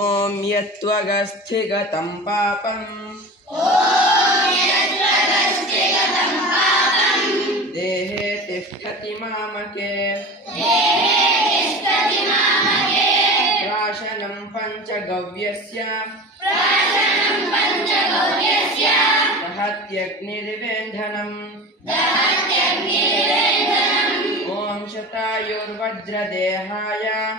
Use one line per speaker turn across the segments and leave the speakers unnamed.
ॐ यत्त्वगस्थिगतं पापम्। देहे तिष्ठति मामके। प्राशनं पञ्चगव्यस्य। दहत्यग्निर्वेन्धनम् ॐ शतायुर्वज्रदेहाय।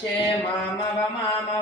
Shema Mama Mama